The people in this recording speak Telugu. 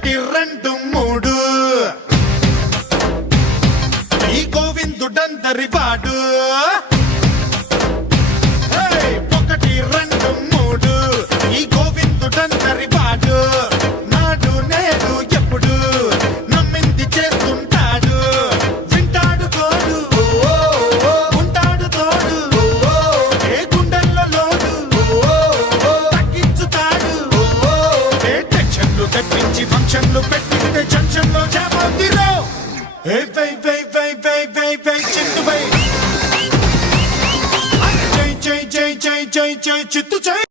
ఒకటి రెండు మూడు ఈ గోవిందుడందరి వాడు ఒకటి రెండు మూడు ఈ గోవిందుడందరి వాడు నాడు నేడు ఎప్పుడు నమ్మింది చేస్తుంటాడు వింటాడు తోడు ఉంటాడు తోడు ఏ గుండెల్లో లోడు తగ్గించుతాడు ఏ టెన్షన్లు తగ్గించి ఫంక్షన్లు పెట్టింటే జంక్షన్లో జామవుతిరో ఏ వై వై వై వై వై వై చిత్తు వై జై జై జై జై జై జై చిత్తు జై